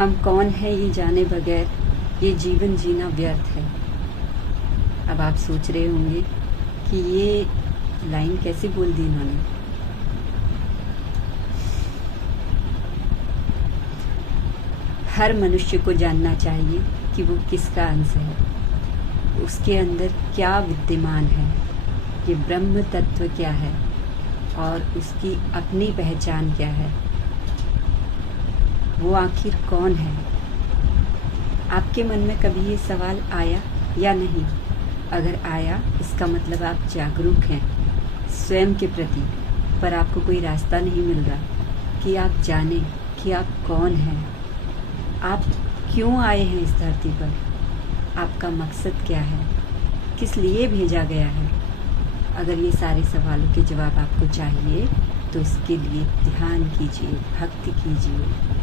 हम कौन है ये जाने बगैर ये जीवन जीना व्यर्थ है। अब आप सोच रहे होंगे कि ये लाइन कैसे बोल दी इन्होंने। हर मनुष्य को जानना चाहिए कि वो किसका अंश है, उसके अंदर क्या विद्यमान है, ये ब्रह्म तत्व क्या है और उसकी अपनी पहचान क्या है, वो आखिर कौन है। आपके मन में कभी ये सवाल आया या नहीं? अगर आया, इसका मतलब आप जागरूक हैं स्वयं के प्रति, पर आपको कोई रास्ता नहीं मिल रहा कि आप जानें कि आप कौन हैं, आप क्यों आए हैं इस धरती पर, आपका मकसद क्या है, किस लिए भेजा गया है। अगर ये सारे सवालों के जवाब आपको चाहिए तो इसके लिए ध्यान कीजिए, भक्ति कीजिए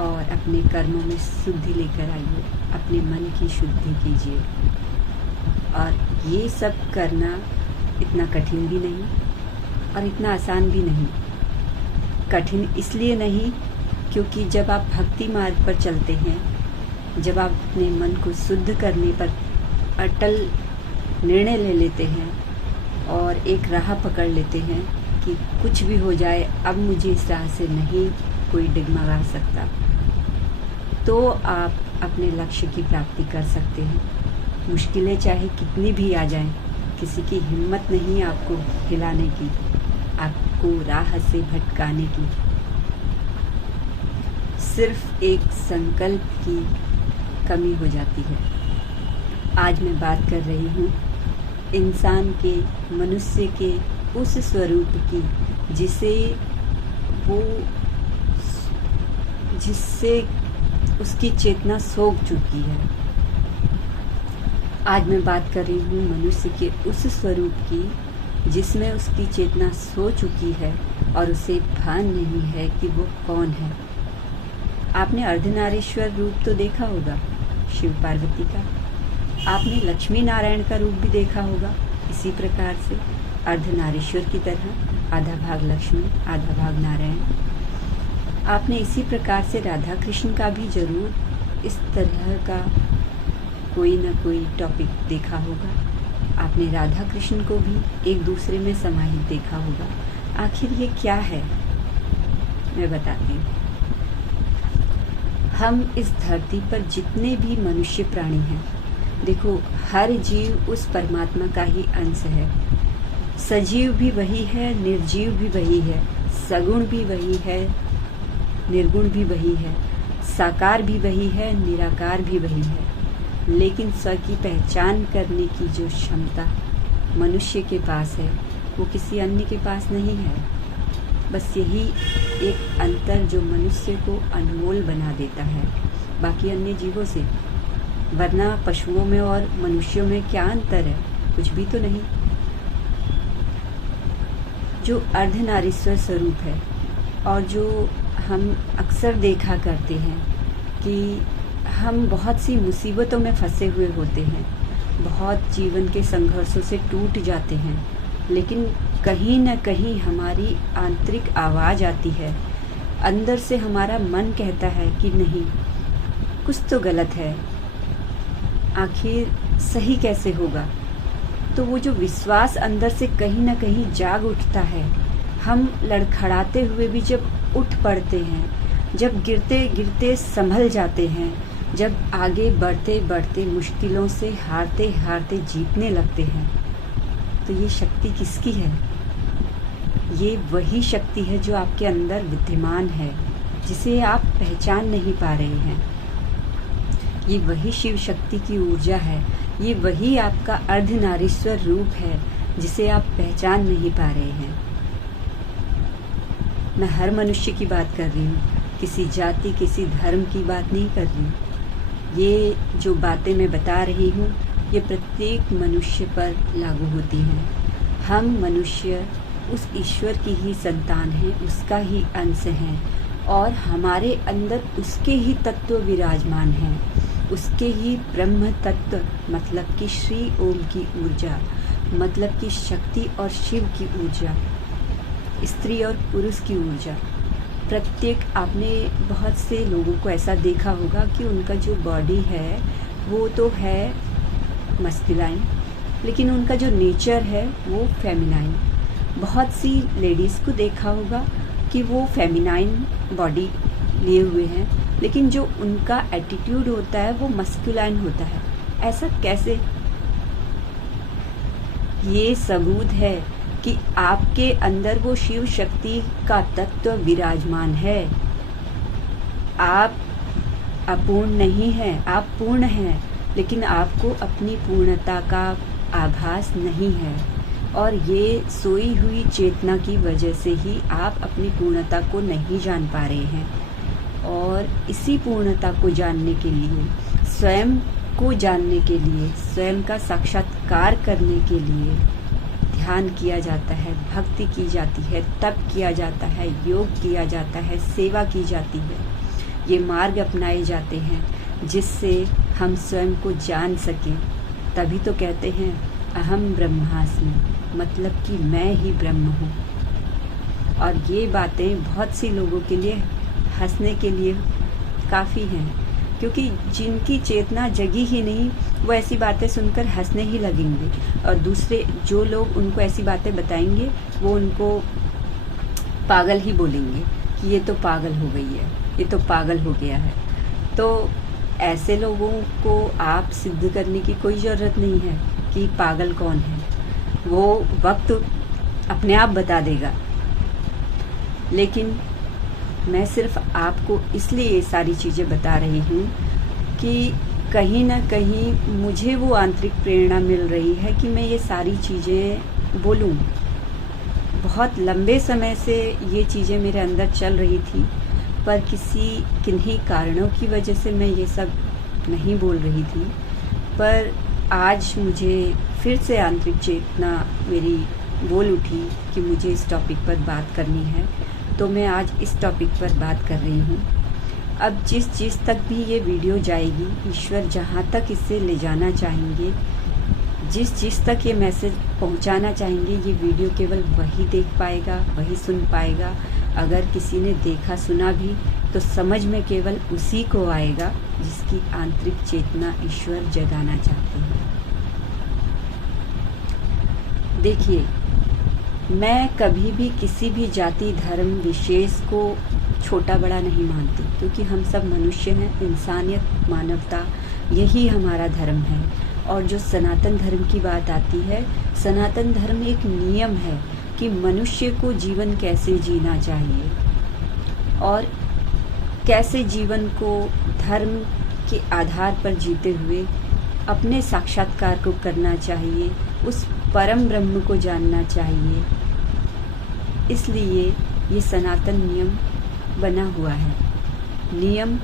और अपने कर्मों में शुद्धि लेकर आइए, अपने मन की शुद्धि कीजिए। और ये सब करना इतना कठिन भी नहीं और इतना आसान भी नहीं। कठिन इसलिए नहीं क्योंकि जब आप भक्ति मार्ग पर चलते हैं, जब आप अपने मन को शुद्ध करने पर अटल निर्णय ले लेते हैं और एक राह पकड़ लेते हैं कि कुछ भी हो जाए, अब मुझे इस राह से नहीं कोई डगमगा सकता, तो आप अपने लक्ष्य की प्राप्ति कर सकते हैं। मुश्किलें चाहे कितनी भी आ जाएं, किसी की हिम्मत नहीं आपको हिलाने की, आपको राह से भटकाने की। सिर्फ एक संकल्प की कमी हो जाती है। आज मैं बात कर रही हूँ इंसान के, मनुष्य के उस स्वरूप की जिससे उसकी चेतना सो चुकी है। आज मैं बात कर रही हूँ मनुष्य के उस स्वरूप की जिसमें उसकी चेतना सो चुकी है और उसे भान नहीं है कि वो कौन है। आपने अर्धनारीश्वर रूप तो देखा होगा शिव पार्वती का, आपने लक्ष्मी नारायण का रूप भी देखा होगा। इसी प्रकार से अर्धनारीश्वर की तरह आधा भाग लक्ष्मी, आधा भाग नारायण। आपने इसी प्रकार से राधा कृष्ण का भी जरूर इस तरह का कोई न कोई टॉपिक देखा होगा। आपने राधा कृष्ण को भी एक दूसरे में समाहित देखा होगा। आखिर ये क्या है, मैं बताती हूँ। हम इस धरती पर जितने भी मनुष्य प्राणी हैं, देखो हर जीव उस परमात्मा का ही अंश है। सजीव भी वही है, निर्जीव भी वही है, सगुण भी वही है, निर्गुण भी वही है, साकार भी वही है, निराकार भी वही है। लेकिन स्व की पहचान करने की जो क्षमता मनुष्य के पास है, वो किसी अन्य के पास नहीं है। बस यही एक अंतर जो मनुष्य को अनमोल बना देता है बाकी अन्य जीवों से। वरना पशुओं में और मनुष्यों में क्या अंतर है? कुछ भी तो नहीं। जो अर्धनारीश्वर स्वरूप है और जो हम अक्सर देखा करते हैं कि हम बहुत सी मुसीबतों में फंसे हुए होते हैं, बहुत जीवन के संघर्षों से टूट जाते हैं, लेकिन कहीं न कहीं हमारी आंतरिक आवाज़ आती है, अंदर से हमारा मन कहता है कि नहीं, कुछ तो गलत है, आखिर सही कैसे होगा। तो वो जो विश्वास अंदर से कहीं न कहीं जाग उठता है, हम लड़खड़ाते हुए भी जब उठ पड़ते हैं, जब गिरते गिरते संभल जाते हैं, जब आगे बढ़ते बढ़ते मुश्किलों से हारते हारते जीतने लगते हैं, तो ये शक्ति किसकी है? ये वही शक्ति है जो आपके अंदर विद्यमान है, जिसे आप पहचान नहीं पा रहे हैं। ये वही शिव शक्ति की ऊर्जा है, ये वही आपका अर्धनारीश्वर रूप है जिसे आप पहचान नहीं पा रहे हैं। मैं हर मनुष्य की बात कर रही हूँ, किसी जाति, किसी धर्म की बात नहीं कर रही हूँ। ये जो बातें मैं बता रही हूँ, ये प्रत्येक मनुष्य पर लागू होती हैं। हम मनुष्य उस ईश्वर की ही संतान हैं, उसका ही अंश हैं और हमारे अंदर उसके ही तत्व विराजमान हैं, उसके ही ब्रह्म तत्व, मतलब कि श्री ओम की ऊर्जा, मतलब कि शक्ति और शिव की ऊर्जा, स्त्री और पुरुष की ऊर्जा, प्रत्येक आपने बहुत से लोगों को ऐसा देखा होगा कि उनका जो बॉडी है वो तो है मस्कुलाइन, लेकिन उनका जो नेचर है वो फेमिनाइन। बहुत सी लेडीज़ को देखा होगा कि वो फेमिनाइन बॉडी लिए हुए हैं, लेकिन जो उनका एटीट्यूड होता है वो मस्कुलाइन होता है। ऐसा कैसे? ये सबूत है कि आपके अंदर वो शिव शक्ति का तत्व विराजमान है। आप अपूर्ण नहीं हैं, आप पूर्ण हैं, लेकिन आपको अपनी पूर्णता का आभास नहीं है। और ये सोई हुई चेतना की वजह से ही आप अपनी पूर्णता को नहीं जान पा रहे हैं। और इसी पूर्णता को जानने के लिए, स्वयं को जानने के लिए, स्वयं का साक्षात्कार करने के लिए ध्यान किया जाता है, भक्ति की जाती है, तप किया जाता है, योग किया जाता है, सेवा की जाती है। ये मार्ग अपनाए जाते हैं जिससे हम स्वयं को जान सकें। तभी तो कहते हैं अहम ब्रह्मास्मि, मतलब कि मैं ही ब्रह्म हूँ। और ये बातें बहुत सी लोगों के लिए हंसने के लिए काफ़ी हैं, क्योंकि जिनकी चेतना जगी ही नहीं वो ऐसी बातें सुनकर हंसने ही लगेंगे, और दूसरे जो लोग उनको ऐसी बातें बताएंगे वो उनको पागल ही बोलेंगे कि ये तो पागल हो गई है, ये तो पागल हो गया है। तो ऐसे लोगों को आप सिद्ध करने की कोई ज़रूरत नहीं है कि पागल कौन है, वो वक्त अपने आप बता देगा। लेकिन मैं सिर्फ आपको इसलिए ये सारी चीज़ें बता रही हूँ कि कहीं ना कहीं मुझे वो आंतरिक प्रेरणा मिल रही है कि मैं ये सारी चीज़ें बोलूँ। बहुत लंबे समय से ये चीज़ें मेरे अंदर चल रही थी, पर किन्हीं कारणों की वजह से मैं ये सब नहीं बोल रही थी। पर आज मुझे फिर से आंतरिक चेतना मेरी बोल उठी कि मुझे इस टॉपिक पर बात करनी है, तो मैं आज इस टॉपिक पर बात कर रही हूँ। अब जिस चीज़ तक भी ये वीडियो जाएगी, ईश्वर जहाँ तक इसे ले जाना चाहेंगे, जिस चीज़ तक ये मैसेज पहुँचाना चाहेंगे, ये वीडियो केवल वही देख पाएगा, वही सुन पाएगा। अगर किसी ने देखा सुना भी तो समझ में केवल उसी को आएगा जिसकी आंतरिक चेतना ईश्वर जगाना चाहते हैं। देखिए, मैं कभी भी किसी भी जाति धर्म विशेष को छोटा बड़ा नहीं मानती, क्योंकि हम सब मनुष्य हैं। इंसानियत, मानवता, यही हमारा धर्म है। और जो सनातन धर्म की बात आती है, सनातन धर्म एक नियम है कि मनुष्य को जीवन कैसे जीना चाहिए और कैसे जीवन को धर्म के आधार पर जीते हुए अपने साक्षात्कार को करना चाहिए, उस परम ब्रह्म को जानना चाहिए। इसलिए ये सनातन नियम बना हुआ है। नियम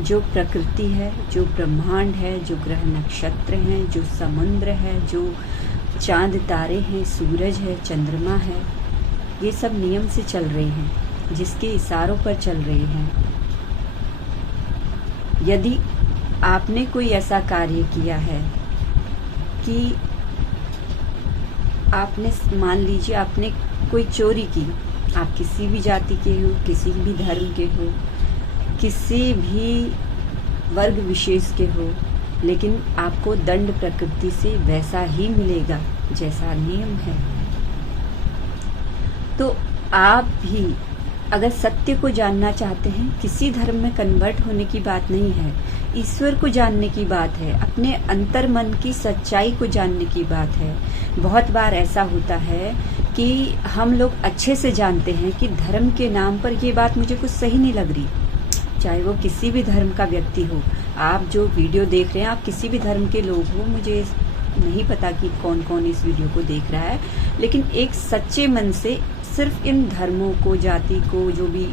जो प्रकृति है, जो ब्रह्मांड है, जो ग्रह नक्षत्र हैं, जो समुद्र है, जो चांद तारे हैं, सूरज है, चंद्रमा है, ये सब नियम से चल रहे हैं, जिसके इशारों पर चल रहे हैं। यदि आपने कोई ऐसा कार्य किया है कि आपने, मान लीजिए आपने कोई चोरी की, आप किसी भी जाति के हो, किसी भी धर्म के हो, किसी भी वर्ग विशेष के हो, लेकिन आपको दंड प्रकृति से वैसा ही मिलेगा जैसा नियम है। तो आप भी अगर सत्य को जानना चाहते हैं, किसी धर्म में कन्वर्ट होने की बात नहीं है, ईश्वर को जानने की बात है, अपने अंतर मन की सच्चाई को जानने की बात है। बहुत बार ऐसा होता है कि हम लोग अच्छे से जानते हैं कि धर्म के नाम पर ये बात मुझे कुछ सही नहीं लग रही, चाहे वो किसी भी धर्म का व्यक्ति हो। आप जो वीडियो देख रहे हैं, आप किसी भी धर्म के लोग हो, मुझे नहीं पता कि कौन कौन इस वीडियो को देख रहा है, लेकिन एक सच्चे मन से सिर्फ इन धर्मों को, जाति को, जो भी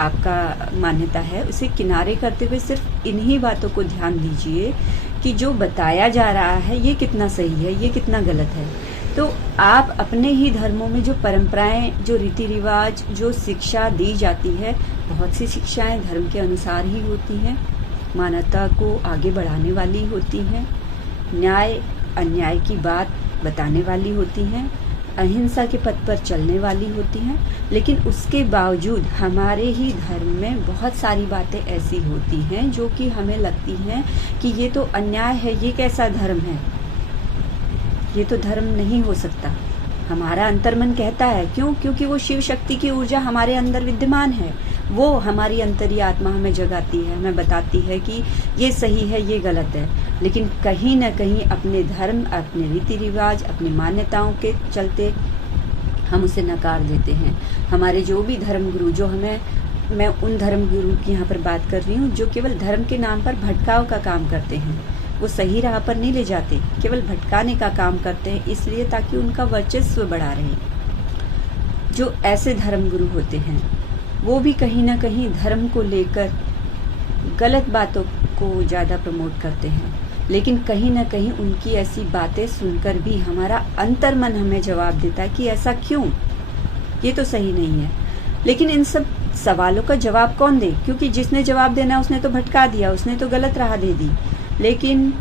आपका मान्यता है, उसे किनारे करते हुए सिर्फ इन्हीं बातों को ध्यान दीजिए कि जो बताया जा रहा है ये कितना सही है, ये कितना गलत है। तो आप अपने ही धर्मों में जो परंपराएं, जो रीति रिवाज, जो शिक्षा दी जाती है, बहुत सी शिक्षाएं धर्म के अनुसार ही होती हैं, मानवता को आगे बढ़ाने वाली होती हैं, न्याय अन्याय की बात बताने वाली होती हैं, अहिंसा के पथ पर चलने वाली होती हैं, लेकिन उसके बावजूद हमारे ही धर्म में बहुत सारी बातें ऐसी होती हैं जो कि हमें लगती हैं कि ये तो अन्याय है, ये कैसा धर्म है, ये तो धर्म नहीं हो सकता। हमारा अंतर्मन कहता है, क्यों? क्योंकि वो शिव शक्ति की ऊर्जा हमारे अंदर विद्यमान है। वो हमारी अंतरी आत्मा हमें जगाती है, हमें बताती है कि ये सही है, ये गलत है। लेकिन कहीं ना कहीं अपने धर्म, अपने रीति रिवाज, अपनी मान्यताओं के चलते हम उसे नकार देते हैं। हमारे जो भी धर्म गुरु, जो मैं उन धर्म गुरु की यहाँ पर बात कर रही हूँ जो केवल धर्म के नाम पर भटकाव का काम करते हैं। वो सही राह पर नहीं ले जाते, केवल भटकाने का काम करते हैं, इसलिए ताकि उनका वर्चस्व बढ़ा रहे। जो ऐसे धर्म गुरु होते हैं वो भी कहीं ना कहीं धर्म को लेकर गलत बातों को ज़्यादा प्रमोट करते हैं, लेकिन कहीं ना कहीं उनकी ऐसी बातें सुनकर भी हमारा अंतर्मन हमें जवाब देता है कि ऐसा क्यों, ये तो सही नहीं है। लेकिन इन सब सवालों का जवाब कौन दे? क्योंकि जिसने जवाब देना उसने तो भटका दिया, उसने तो गलत राह दे दी। लेकिन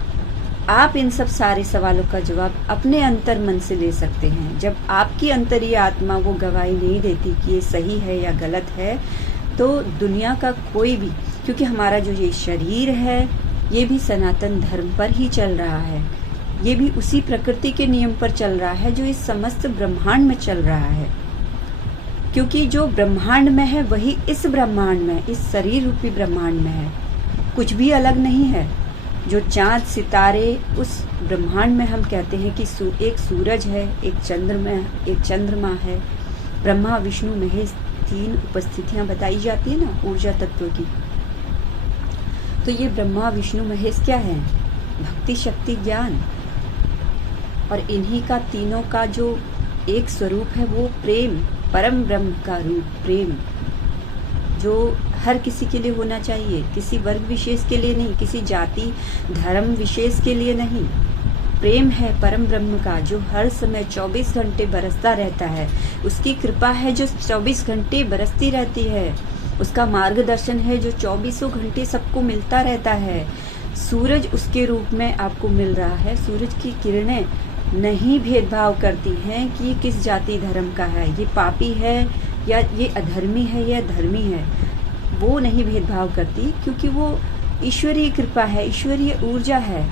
आप इन सब सारे सवालों का जवाब अपने अंतर्मन से ले सकते हैं। जब आपकी अंतरीय आत्मा वो गवाही नहीं देती कि ये सही है या गलत है, तो दुनिया का कोई भी, क्योंकि हमारा जो ये शरीर है ये भी सनातन धर्म पर ही चल रहा है, ये भी उसी प्रकृति के नियम पर चल रहा है जो इस समस्त ब्रह्मांड में चल रहा है। क्योंकि जो ब्रह्मांड में है वही इस ब्रह्मांड में, इस शरीर रूपी ब्रह्मांड में है, कुछ भी अलग नहीं है। जो चांद सितारे उस ब्रह्मांड में, हम कहते हैं कि एक सूरज है, एक चंद्रमा है, ब्रह्मा विष्णु महेश 3 उपस्थितियां बताई जाती है ना ऊर्जा तत्व की। तो ये ब्रह्मा विष्णु महेश क्या है? भक्ति, शक्ति, ज्ञान। और इन्हीं का तीनों का जो एक स्वरूप है वो प्रेम, परम ब्रह्म का रूप प्रेम, जो हर किसी के लिए होना चाहिए, किसी वर्ग विशेष के लिए नहीं, किसी जाति धर्म विशेष के लिए नहीं। प्रेम है परम ब्रह्म का जो हर समय 24 घंटे बरसता रहता है। उसकी कृपा है जो 24 घंटे बरसती रहती है। उसका मार्गदर्शन है जो 24 घंटे सबको मिलता रहता है। सूरज उसके रूप में आपको मिल रहा है। सूरज की किरणें नहीं भेदभाव करती हैं कि ये किस जाति धर्म का है, ये पापी है या ये अधर्मी है या धर्मी है। वो नहीं भेदभाव करती, क्योंकि वो ईश्वरीय कृपा है, ईश्वरीय ऊर्जा है।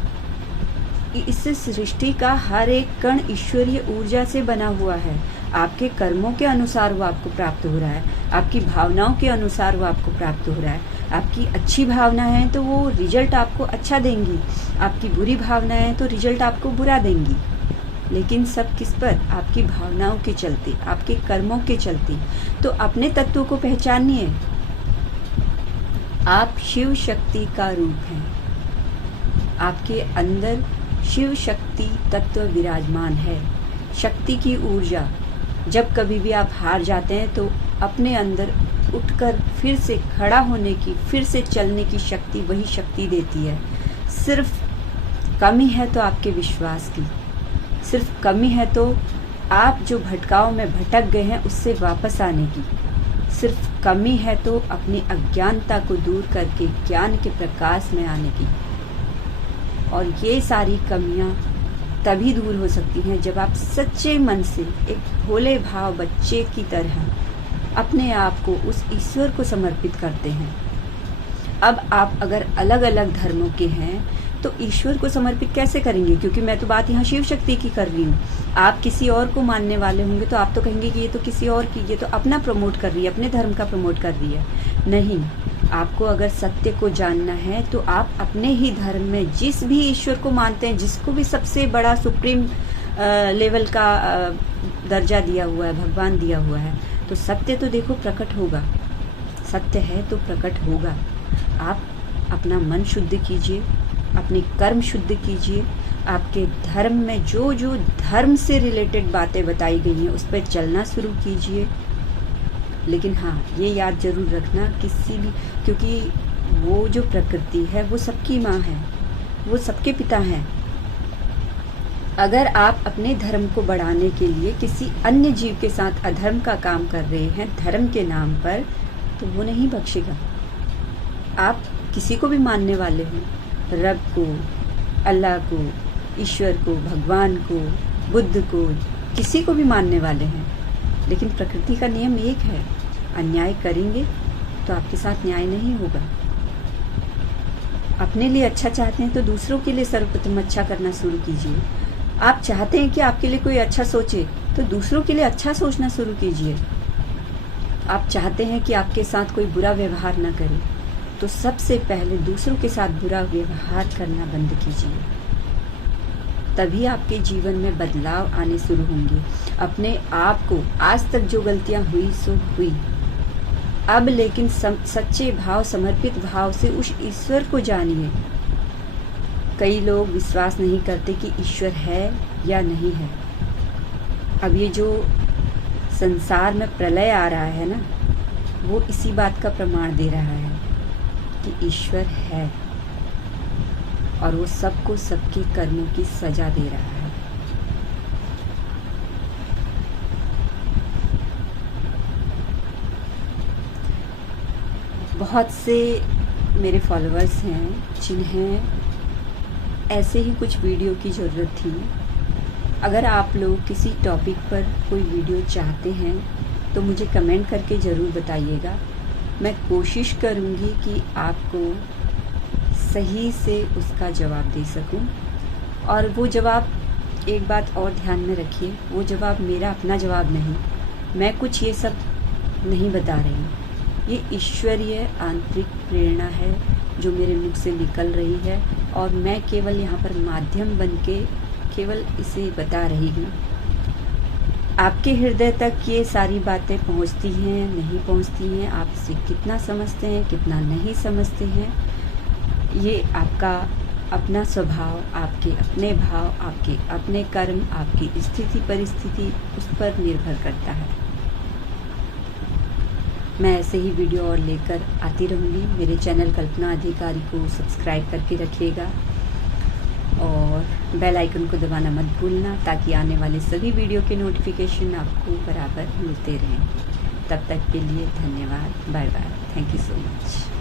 इस सृष्टि का हर एक कण ईश्वरीय ऊर्जा से बना हुआ है। आपके कर्मों के अनुसार वो आपको प्राप्त हो रहा है, आपकी भावनाओं के अनुसार वो आपको प्राप्त हो रहा है। आपकी अच्छी भावना है तो वो रिजल्ट आपको अच्छा देंगी, आपकी बुरी भावना है तो रिजल्ट आपको बुरा देंगी। लेकिन सब किस पर? आपकी भावनाओं के चलते, आपके कर्मों के चलते। तो अपने तत्वों को पहचानिए। आप शिव शक्ति का रूप हैं। आपके अंदर शिव शक्ति तत्व विराजमान है, शक्ति की ऊर्जा। जब कभी भी आप हार जाते हैं तो अपने अंदर उठकर फिर से खड़ा होने की, फिर से चलने की शक्ति वही शक्ति देती है। सिर्फ कमी है तो आपके विश्वास की, सिर्फ कमी है तो आप जो भटकाव में भटक गए हैं उससे वापस आने की, सिर्फ कमी है तो अपनी अज्ञानता को दूर करके ज्ञान के प्रकाश में आने की। और ये सारी कमियां तभी दूर हो सकती हैं जब आप सच्चे मन से एक भोले भाव बच्चे की तरह अपने आप को उस ईश्वर को समर्पित करते हैं। अब आप अगर अलग अलग धर्मों के हैं तो ईश्वर को समर्पित कैसे करेंगे? क्योंकि मैं तो बात यहाँ शिव शक्ति की कर रही हूँ। आप किसी और को मानने वाले होंगे तो आप तो कहेंगे कि ये तो किसी और की, ये तो अपना प्रमोट कर रही है, अपने धर्म का प्रमोट कर रही है। नहीं, आपको अगर सत्य को जानना है तो आप अपने ही धर्म में जिस भी ईश्वर को मानते हैं, जिसको भी सबसे बड़ा सुप्रीम लेवल का दर्जा दिया हुआ है, भगवान दिया हुआ है, तो सत्य तो देखो प्रकट होगा। सत्य है तो प्रकट होगा। आप अपना मन शुद्ध कीजिए, अपने कर्म शुद्ध कीजिए। आपके धर्म में जो जो धर्म से रिलेटेड बातें बताई गई हैं उस पर चलना शुरू कीजिए। लेकिन हाँ, ये याद जरूर रखना किसी भी, क्योंकि वो जो प्रकृति है वो सबकी माँ है, वो सबके पिता हैं। अगर आप अपने धर्म को बढ़ाने के लिए किसी अन्य जीव के साथ अधर्म का काम कर रहे हैं धर्म के नाम पर, तो वो नहीं बख्शेगा। आप किसी को भी मानने वाले हो, रब को, अल्लाह को, ईश्वर को, भगवान को, बुद्ध को, किसी को भी मानने वाले हैं, लेकिन प्रकृति का नियम एक है, अन्याय करेंगे तो आपके साथ न्याय नहीं होगा। अपने लिए अच्छा चाहते हैं तो दूसरों के लिए सर्वप्रथम अच्छा करना शुरू कीजिए। आप चाहते हैं कि आपके लिए कोई अच्छा सोचे तो दूसरों के लिए अच्छा सोचना शुरू कीजिए। आप चाहते हैं कि आपके साथ कोई बुरा व्यवहार न करे तो सबसे पहले दूसरों के साथ बुरा व्यवहार करना बंद कीजिए। तभी आपके जीवन में बदलाव आने शुरू होंगे। अपने आप को आज तक जो गलतियां हुई सो हुई, अब लेकिन सच्चे भाव, समर्पित भाव से उस ईश्वर को जानिए। कई लोग विश्वास नहीं करते कि ईश्वर है या नहीं है। अब ये जो संसार में प्रलय आ रहा है ना, वो इसी बात का प्रमाण दे रहा है कि ईश्वर है और वो सबको सबके कर्मों की सजा दे रहा है। बहुत से मेरे फॉलोअर्स हैं जिन्हें ऐसे ही कुछ वीडियो की ज़रूरत थी। अगर आप लोग किसी टॉपिक पर कोई वीडियो चाहते हैं तो मुझे कमेंट करके ज़रूर बताइएगा। मैं कोशिश करूँगी कि आपको सही से उसका जवाब दे सकूं। और वो जवाब, एक बात और ध्यान में रखिए, वो जवाब मेरा अपना जवाब नहीं, मैं कुछ ये सब नहीं बता रही हूँ। ये ईश्वरीय आंतरिक प्रेरणा है जो मेरे मुख से निकल रही है और मैं केवल यहाँ पर माध्यम बन के केवल इसे बता रही हूँ। आपके हृदय तक ये सारी बातें पहुँचती हैं, नहीं पहुँचती हैं, आप इसे कितना समझते हैं, कितना नहीं समझते हैं, ये आपका अपना स्वभाव, आपके अपने भाव, आपके अपने कर्म, आपकी स्थिति परिस्थिति, उस पर निर्भर करता है। मैं ऐसे ही वीडियो और लेकर आती रहूँगी। मेरे चैनल कल्पना अधिकारी को सब्सक्राइब करके रखिएगा और बेल आइकन को दबाना मत भूलना, ताकि आने वाले सभी वीडियो के नोटिफिकेशन आपको बराबर मिलते रहें। तब तक के लिए धन्यवाद। Bye bye. Thank you so much.